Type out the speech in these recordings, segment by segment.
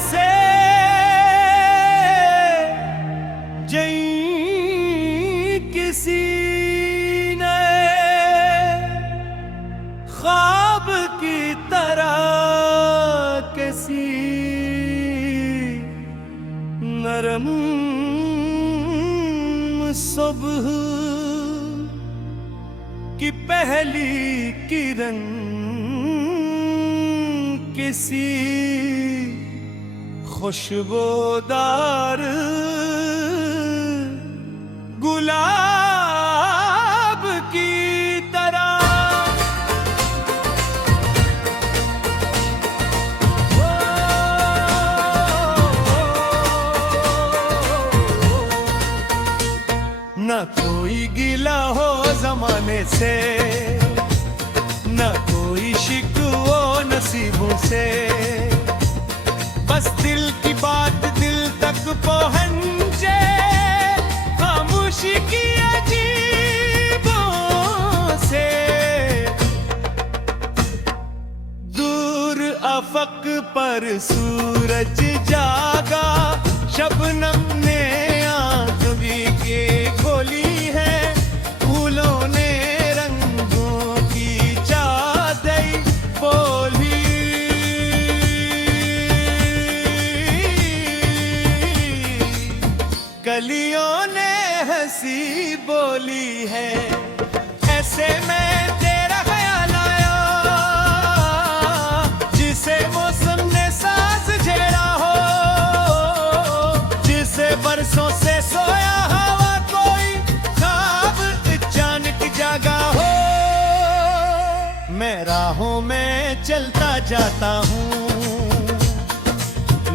से जई किसी नए ख्वाब की तरह कैसी नरम सुबह की पहली किरण किसी खुशबूदार गुलाब की तरह। न कोई गिला हो जमाने से, न कोई शिकवा नसीबों से, बस दिल की बात दिल तक पहुंचे, खामोशी की अजीबों से। दूर अफक पर सूरज जागा, शबनम ने आंख भी के खोली है, फूलों ने रंगों की चादर बोली, कलियों ने हंसी बोली है। ऐसे में तेरा ख्याल आया, जिसे मौसम ने सांस झेरा हो, जिसे बरसों से सोया हवा कोई ख्वाब अचानक जागा हो। मैं राहों में चलता जाता हूँ,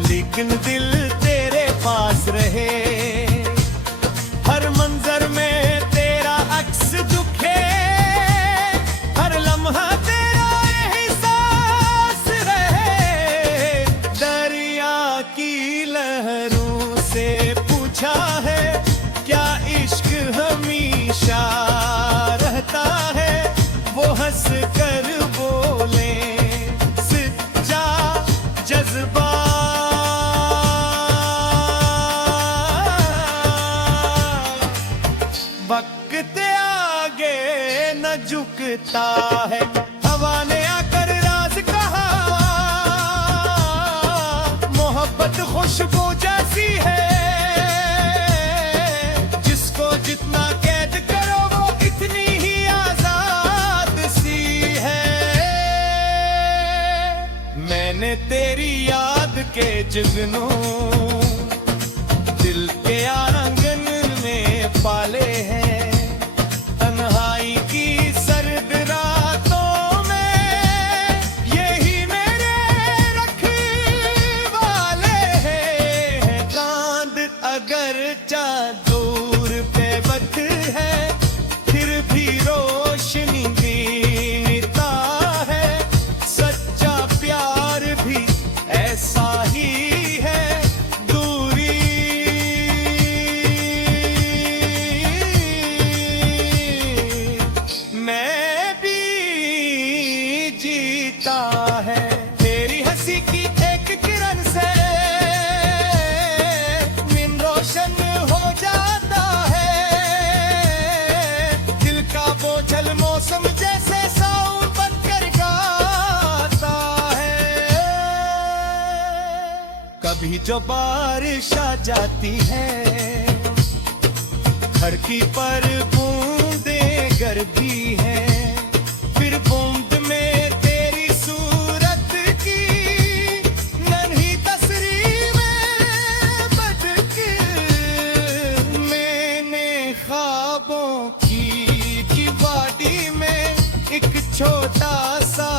लेकिन दिल तेरे पास रहे। हर मंजर में तेरा अक्स दुखे, हर लम्हा तेरा एहसास रहे। दरिया की लहरों से पूछा है, क्या इश्क हमेशा रहता है? वो हंस कर बोले, सच्चा जज्बा वक्त आगे न झुकता है। हवा ने आकर राज कहा, मोहब्बत खुशबू जैसी है, जिसको जितना कैद करो वो इतनी ही आजाद सी है। मैंने तेरी याद के जुगनू दिल के आंगन में पाले हैं, तन्हाई की सर्द रातों में यही मेरे रखवाले हैं। चांद अगर दूर पे बत है, फिर भी रोशनी देता है। सच्चा प्यार भी ऐसा ही है, है तेरी हंसी की एक किरण से दिन रोशन हो जाता है। दिल का बोझल मौसम जैसे साउंड बनकर गाता है। कभी जो बारिश आ जाती है, खिड़की पर बूंदें गिरती है, फिर बूंद में छोटा सा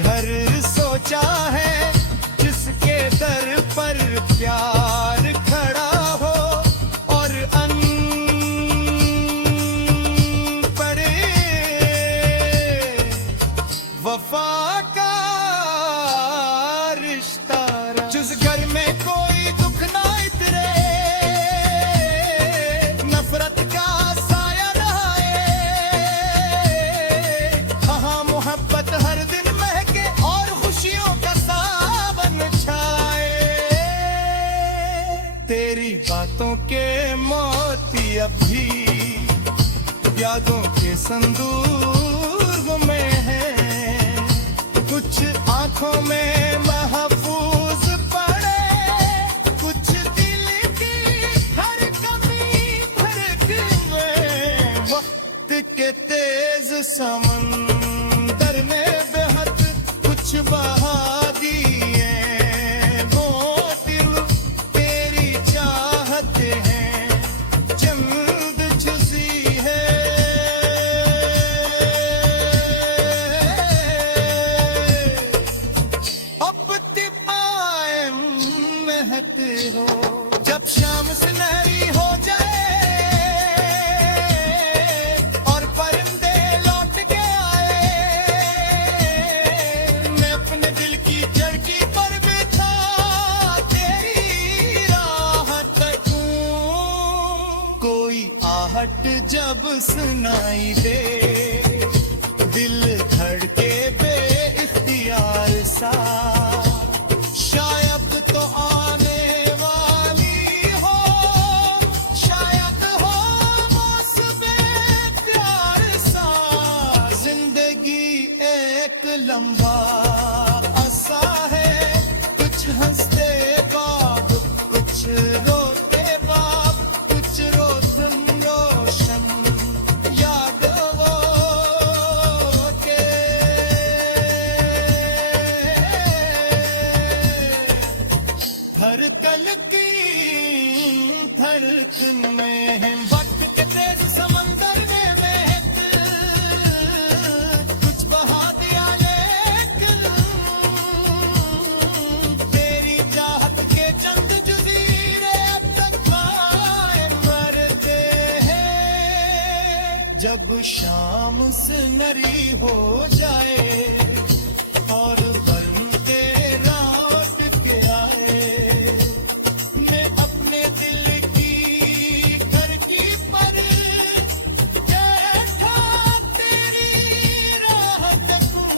घर सोचा है, जिसके दर पर प्यार खड़ा हो और पड़े वफा का रिश्ता। जिस घर में कोई दुख ना इतरे, नफरत का साया रहे, हाँ मोहब्बत मोती अब भी यादों के संदूक में है। कुछ आंखों में महफूज पड़े, कुछ दिल की हर कमी भड़क में। वक्त के तेज समंदर ने बेहद कुछ बहा दिए। वो दिल तेरी चाहते हैं चंद जुज़ी है। अब तिपाए महते हो जब शाम सुनहरी हो जाए और परिंदे लौट के आए। मैं अपने दिल की चरखी पर बिछा तेरी राह तकूं। कोई आहट जब सुनाई दे दिल धड़के बेइख्तियार सा। शायद तो आने वाली हो, शायद हो मौसमे प्यार सा। जिंदगी एक लंबा अरसा है, कुछ हंसते बाब कुछ रोते बाब, कुछ रोशन रोशन यादों के। हर कल की धड़कन में है वक्त के तेज समंदर में महक कुछ बहा दिया। लेकिन तेरी चाहत के चंद जजीरे अब तक पाए मरते हैं। जब शाम सुनहरी हो जाए और बरमते लौट के आए। मैं अपने दिल की धड़की पर बैठा तेरी राह तकूं।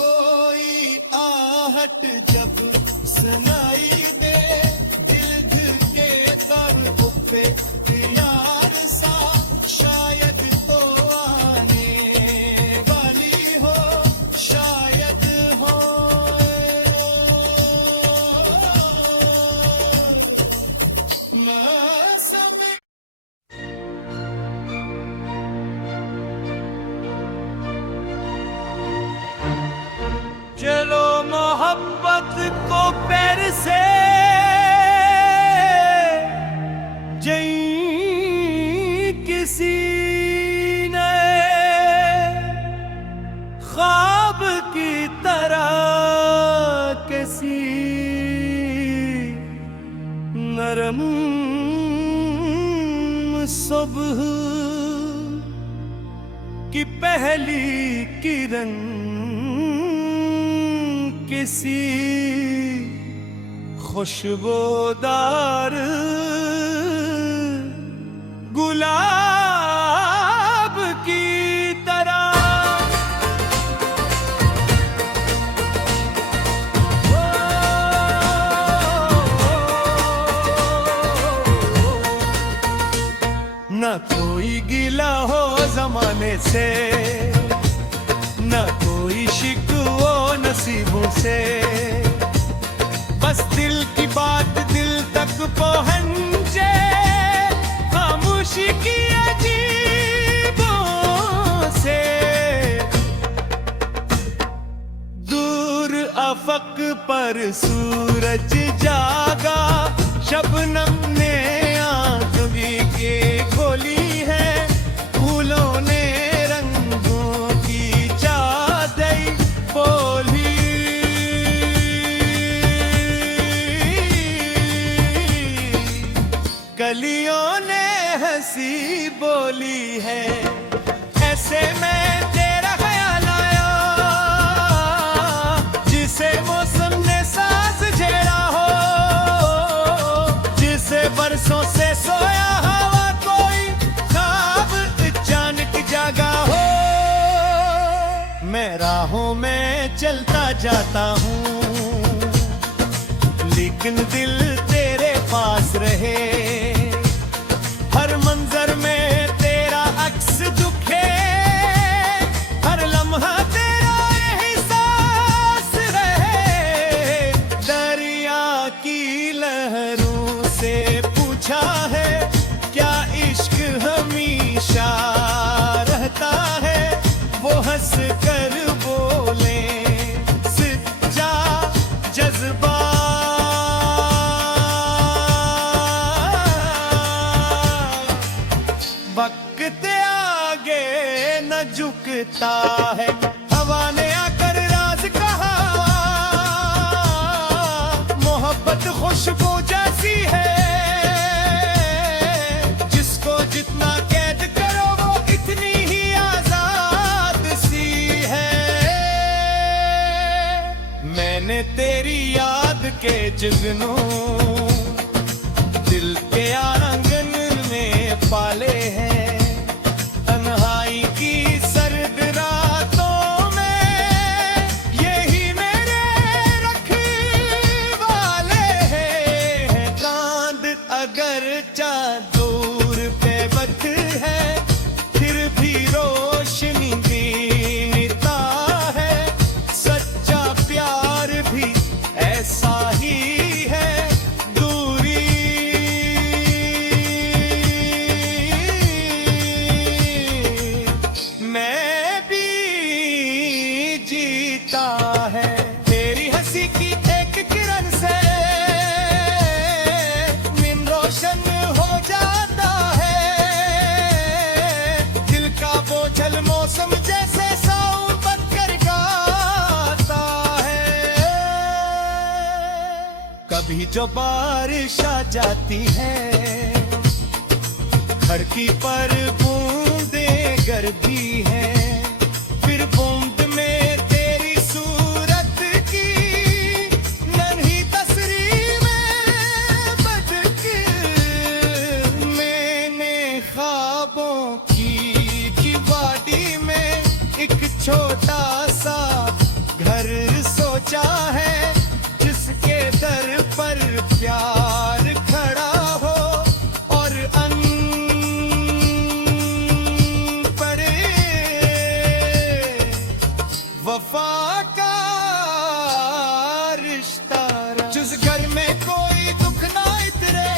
कोई आहट जब सुनाई दे दिल धड़के दर पे प्यार सा। शायद तो आने वाली हो, शायद हो मौसम। चलो मोहब्बत को पैर से जई किसी नए ख्वाब की तरह किसी नरम सुबह की पहली किरण किसी खुशबूदार गुलाब की तरह। न कोई गिला हो जमाने से, न कोई शिकवा नसीबों से। बस दिल की बात दिल तक पहुंचे, खामोशी की अजीबों से। दूर अफक पर सूरज जागा, शबनम ने आंख भी के खोली है। फूलों ने रंगों की चादर बोली। कलियों ने हंसी बोली है। ऐसे में तेरा ख्याल आया, जिसे मौसम ने सांस झेड़ा हो, जिसे बरसों से सोया हवा कोई ख्वाब अचानक जागा हो। मैं राहों में चलता जाता हूँ, लेकिन दिल तेरे पास रहे। वक्त आगे न झुकता है। हवा ने आकर राज कहा, मोहब्बत खुशबू जैसी है, जिसको जितना कैद करो वो इतनी ही आजाद सी है। मैंने तेरी याद के जुगनू दिल के आंगन में पाले हैं, तन्हाई की सर्द रातों में यही मेरे रखवाले हैं। चांद अगर दूर पे बत है, फिर भी रोशनी देता है। सच्चा प्यार भी ऐसा ही है, मैं भी जीता है। तेरी हंसी की एक किरण से दिन रोशन हो जाता है। दिल का बोझल मौसम जैसे साउंड बनकर गाता है। कभी जो बारिश आ जाती है, खड़की पर बूंदें गिरती है, फिर बूंद में तेरी सूरत की नन्ही तस्वीर में बदकर मैंने ख्वाबों की वादी में एक छोटा सा घर सोचा है, जिसके दर पर प्यार खड़ा हो और वफा का रिश्ता। जिस घर में कोई दुख ना इतरे,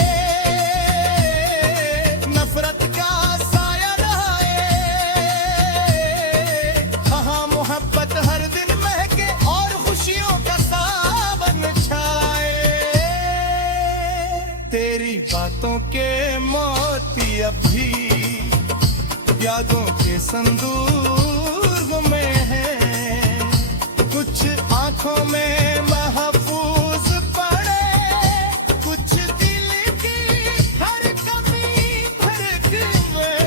नफरत का साया न आए, वहाँ मोहब्बत हर दिन महके और खुशियों का सावन छाए। तेरी बातों के मोती अब भी यादों के संदूक में है, कुछ आंखों में महफूज पड़े, कुछ दिल की हर कमी भरक में।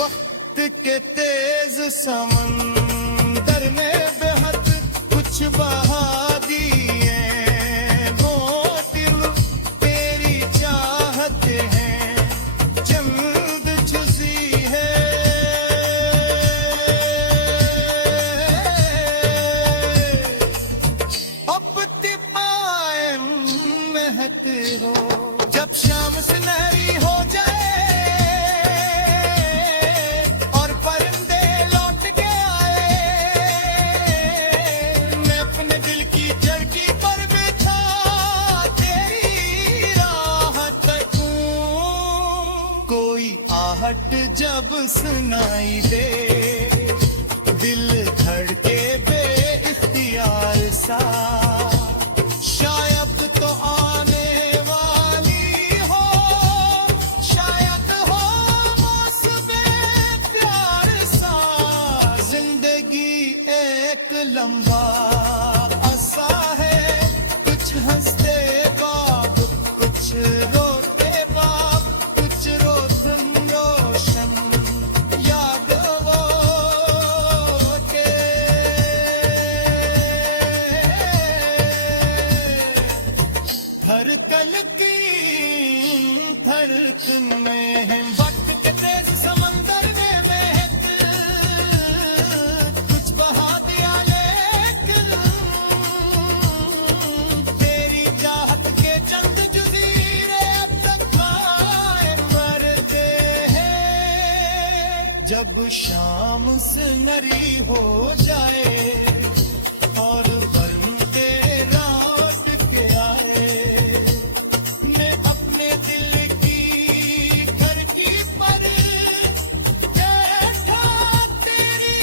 वक्त के तेज समंदर ने बेहद कुछ बहा दिए, वो दिल तेरी चाहत है जल्द जुजी है। जब शाम सुनहरी हो जाए और परिंदे लौट के आए, मैं अपने दिल की चरखी पर बिछा तेरी राह तकूं। कोई आहट जब सुनाई दे, दिल धड़के बेइख्तियार सा, शायद तो आने वाली हो, शायद हो मौसमे प्यार सा। जिंदगी एक लंबा अरसा है, कुछ हंसते बाब, कुछ रोते बाब, कुछ रोशन रोशन याद वो के धड़कन की धड़कन में है। वक्त के तेज समंदर ने महक कुछ बहा दिया, लेकिन तेरी चाहत के चंद जजीरे अब तक कायम मरते हैं। जब शाम सुनहरी हो जाए और बरमते लौट के आए, मैं अपने दिल की खिड़की पर बैठा तेरी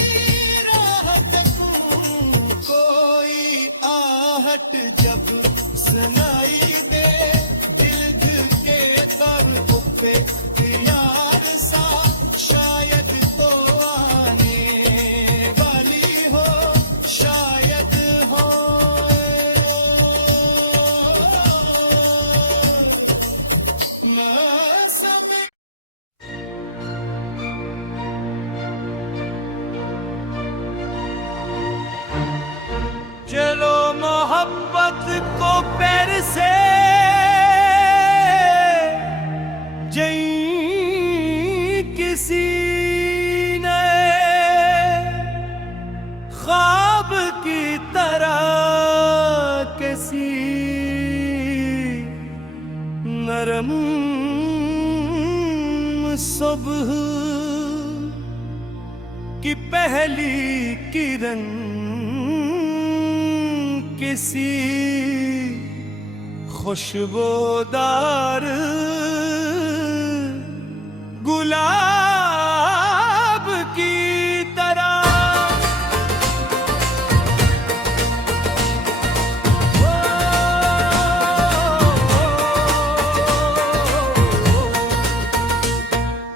राह तकूं। कोई आहट जब सुनाई दे, दिल धड़के कर पे यार सा, से जई किसी ख्वाब की तरह कैसी नरम सुबह की पहली किरण किसी खुशबूदार गुलाब की तरह।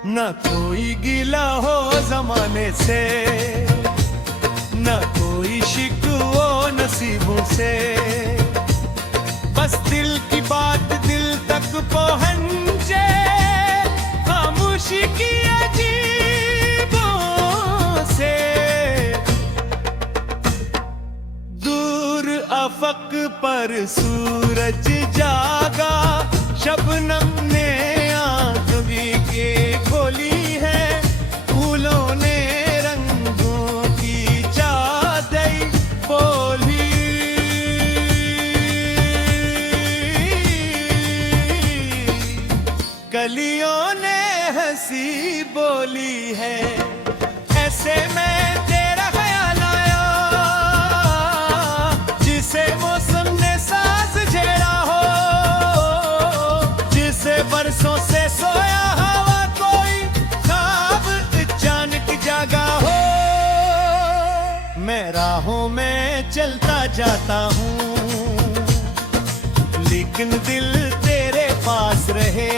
न कोई गिला हो जमाने से, न कोई शिकवा नसीबों से, बस दिल की बात दिल तक पहुंचे, खामोशी की अजीबों से। दूर अफक पर सूरज जागा, शबनम ने आंखें के खोली है, फूलों ने रंगों की चादर बोली। कलियों ने हंसी बोली है, ऐसे में तेरा ख्याल आया, जिसे मौसम ने साज छेड़ा हो, जिसे बरसों से सोया हवा कोई ख्वाब अचानक जागा हो। मैं राहों में चलता जाता हूँ, लेकिन दिल तेरे पास रहे,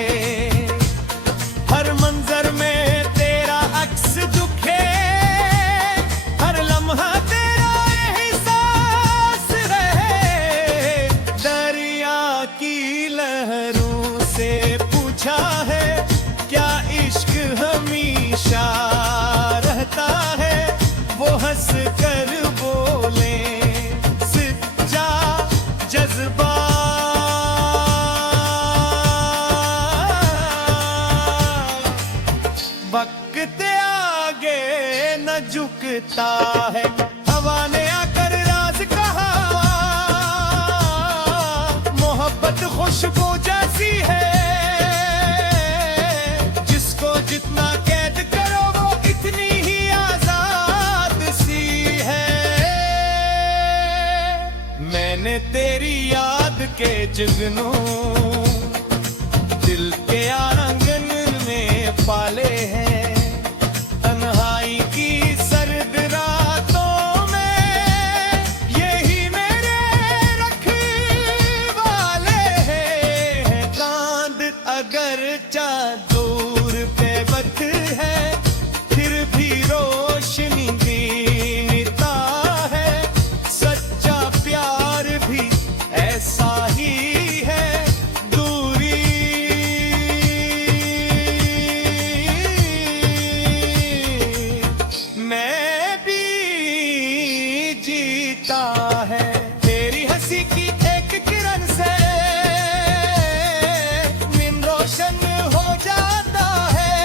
हर मंजर में तेरा अक्स दुखे, हर लम्हा तेरा एहसास रहे। दरिया की लहरों से पूछा है, क्या इश्क हमेशा रहता है, वो हंस कर बोले सच्चा जज्बा। वक्त आगे न झुकता है, हवा ने आकर राज कहा, मोहब्बत खुशबू जैसी है, जिसको जितना कैद करो वो इतनी ही आजाद सी है। मैंने तेरी याद के जुगनू दिल के आंगन में पाले हैं, तन्हाई की सर्द रातों में यही मेरे रखवाले हैं। चांद अगर दूर पे बत है, फिर भी रोशनी देता है, सच्चा प्यार भी ऐसा ही है। है तेरी हंसी की एक किरण से दिन रोशन हो जाता है,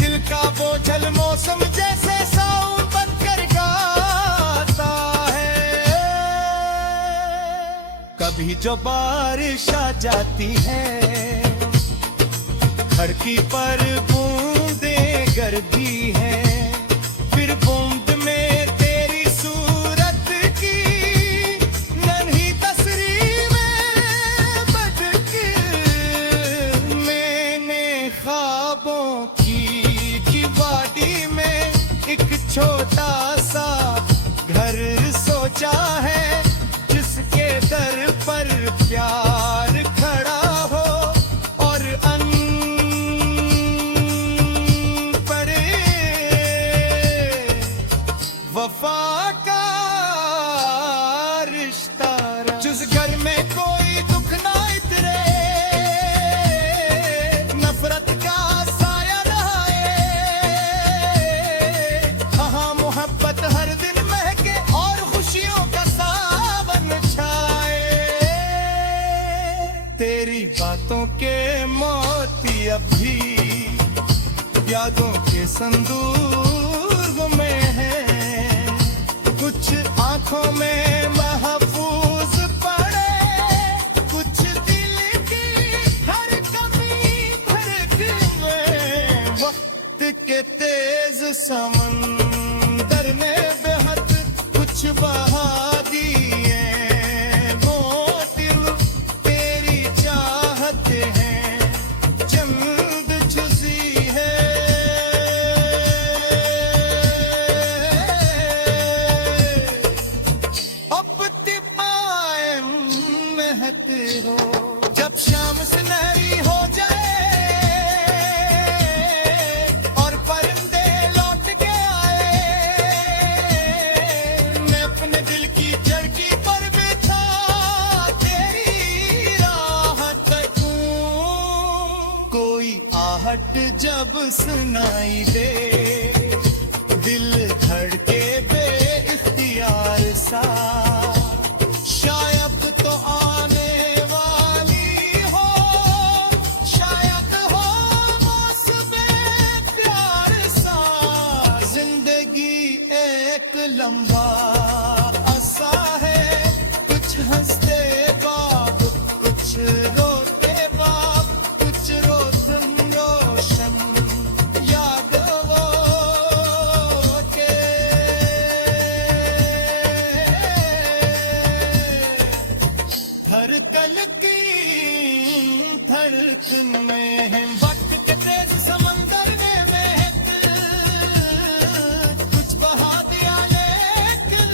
दिल का बोझल मौसम जैसे साउंड बनकर गाता है। कभी जो बारिश आ जाती है, खिड़की पर बूंदे गिरती है, फिर बूंद में छोटा सा घर सोचा है, जिसके दर पर प्यार खड़ा हो और पड़े वफा का रिश्ता। जिस घर में कोई दुख ना इतरे, नफरत का साया रहा है, मोहब्बत हर के मोती अब भी यादों के संदूक में है। कुछ आंखों में महफूज पड़े, कुछ दिल की हर कमी भर में। वक्त के तेज समंदर ने बेहद कुछ बहा दिए। मोतिल तेरी चाहते हैं चंद छुसी है। अब तिपाए महते हो जब शाम सुनहरी हो जाए और परिंदे लौट के आए। मैं अपने दिल की चड़की पर बिछा तेरी राह तकूं। कोई आहट जब सुनाई दे दिल धड़के बेइख्तियार सा। शायद तो आने वाली हो, शायद हो मौसमे प्यार सा। जिंदगी एक लंबा अरसा है, कुछ हंसते बाब कुछ रोते बाब, कुछ रोशन रोशन याद वो के। धड़कन की धड़कन में है वक्त के तेज समंदर ने महक कुछ बहा दिया। लेकिन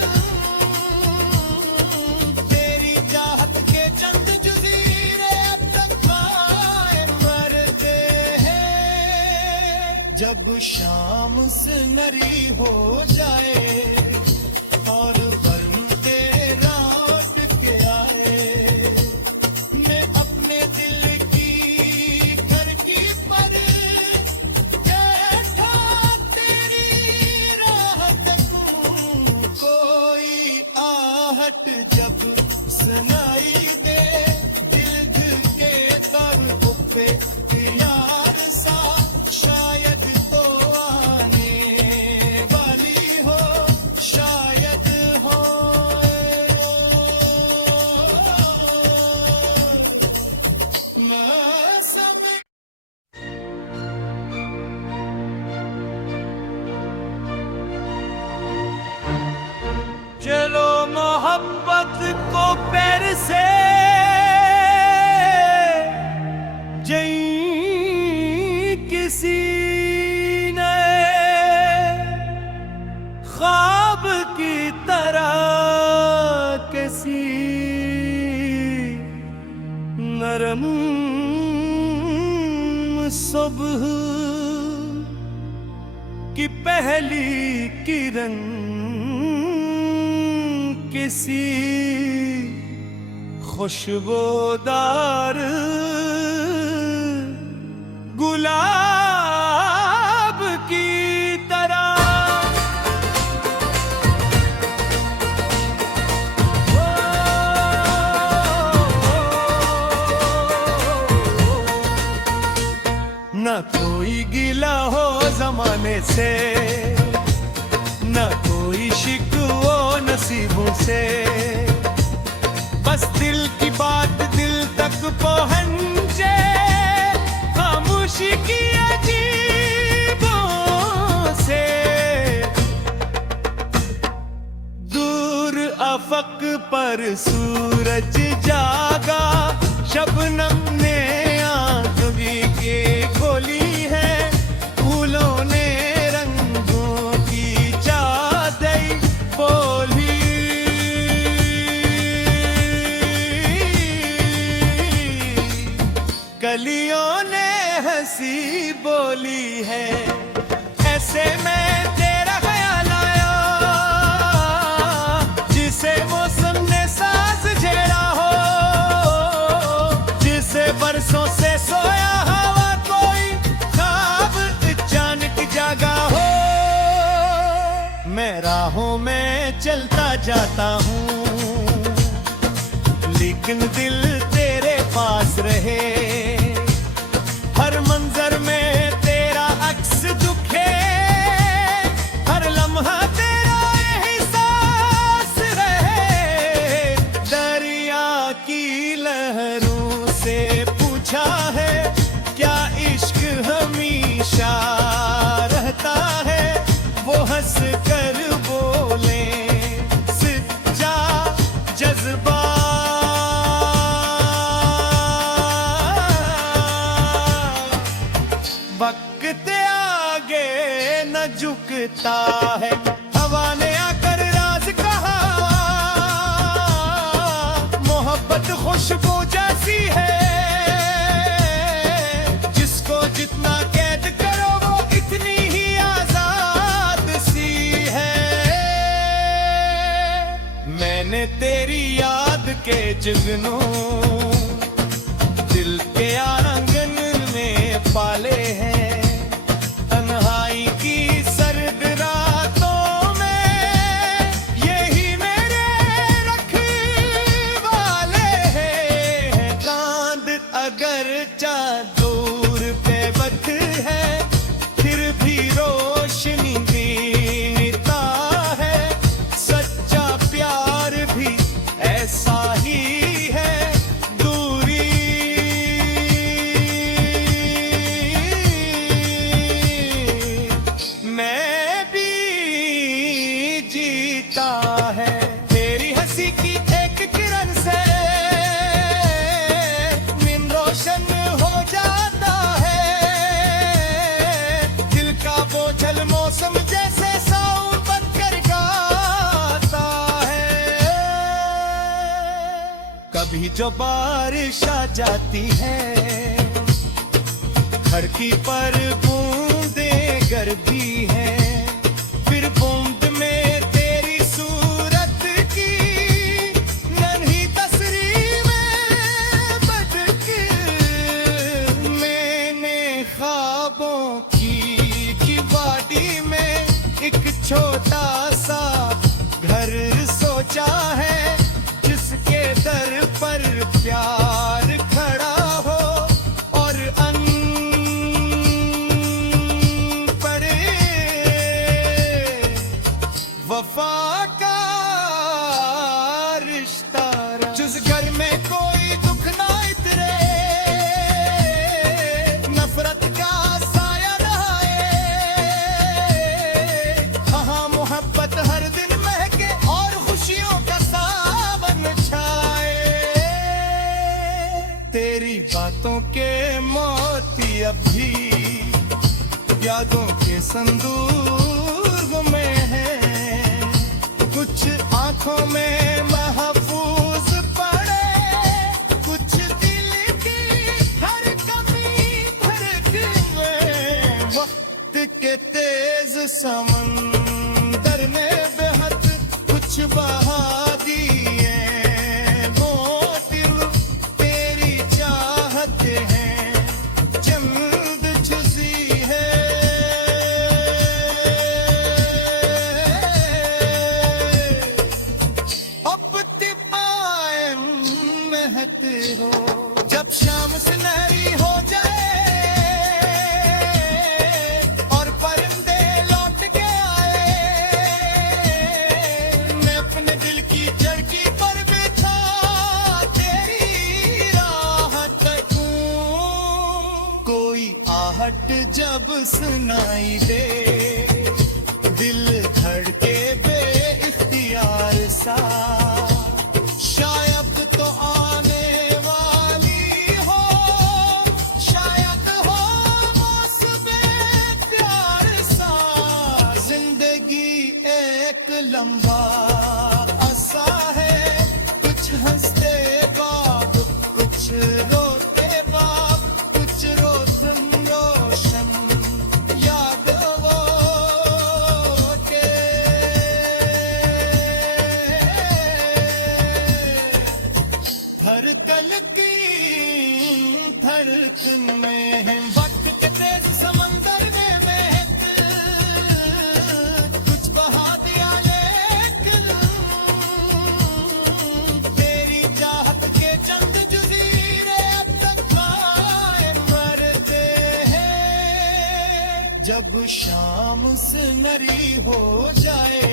तेरी चाहत के चंद जजीरे अब तक कायम मरते हैं। जब शाम सुनहरी हो जाए और वर्ण तेरा लौट के आए। मैं अपने दिल की खिड़की पर बैठा तेरी राह तकूं। कोई आहट जब सुनाई दे दिल धड़के कर पे यार सा। शायद तो आने वाली हो, शायद हो मौसम। चलो मोहब्बत को पैर से जई किसी नए ख्वाब की तरह किसी नरम सुबह की पहली किरण किसी खुशबूदार गुलाब की तरह। न कोई गिला हो जमाने से, न कोई शिकवो नसीबों से। बस दिल की बात दिल तक पहुंचे, खामोशी की अजीबों से। दूर अफक पर सूरज जागा, शबनम ने आंख भी के खोली है। फूलों ने रंगों की चादर बोली, कलियों ने हंसी बोली है। ऐसे में तेरा ख्याल आया, जिसे मौसम ने साज छेड़ा हो, जिसे बरसों से सोया हवा कोई ख्वाब अचानक जागा हो। मैं राहों में चलता जाता हूँ, लेकिन दिल तेरे पास रहे। वक्त आगे न झुकता है। हवा ने आकर राज कहा, मोहब्बत खुशबू जैसी है, जिसको जितना कैद करो वो इतनी ही आजाद सी है। मैंने तेरी याद के जुगनू दिल के आंगन में पाले हैं। तन्हाई की सर्द रातों में यही मेरे रखवाले हैं। चांद अगर दूर पे बट है, फिर भी रोशनी देता है। सच्चा प्यार भी ऐसा ही है, मैं भी जीता है। तेरी हंसी की एक किरण से दिन रोशन हो जाता है। दिल का बोझल मौसम जैसे साउंड बनकर गाता है। कभी जो बारिश आ जाती है, धरती पर बूंदें गिरती है, फिर बूंद में तेरी सूरत की नन्ही तस्वीर में बदक। मैंने ख्वाबों की वादी में एक छोटा सा घर सोचा है, जिसके दर पर प्यार खड़ा हो और वफा का रिश्ता। जिस घर में कोई दुख ना इतरे, नफरत का साया ना आए, हाँ मोहब्बत हर दिन महके और खुशियों का सावन छाए। तेरी बातों के मोती अब भी यादों के संदूक में है। कुछ आंखों में महफूज पड़े, कुछ दिल की हर कमी भरक में। वक्त के तेज समंदर ने बेहद कुछ बहा दिए मोतिल। तेरी चाहत है चंद झुसी है, हो। जब शाम सुनहरी हो जाए और परिंदे लौट के आए, मैं अपने दिल की चरखी पर बिछा तेरी राह तकूं। कोई आहट जब सुनाई दे, दिल धड़के बेइख्तियार सा। शायद तो आने वाली हो, शायद हो मौसमे प्यार सा। जिंदगी एक लंबा अरसा है, कुछ हंसते बाब, कुछ रोते बाब, कुछ रोशन रोशन याद वो के। धड़कन की धड़कन में है, वक्त के तेज समंदर में महक कुछ बहा दिया, लेकिन तेरी चाहत के चंद जजीरे अब तक कायम मरते हैं। जब शाम सुनहरी हो जाए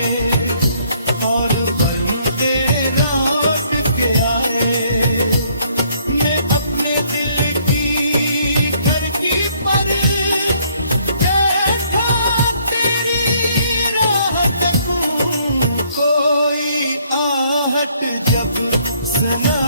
और बरमते रात के आए, मैं अपने दिल की खिड़की पर बैठा तेरी राह तकूं। कोई आहट जब सुना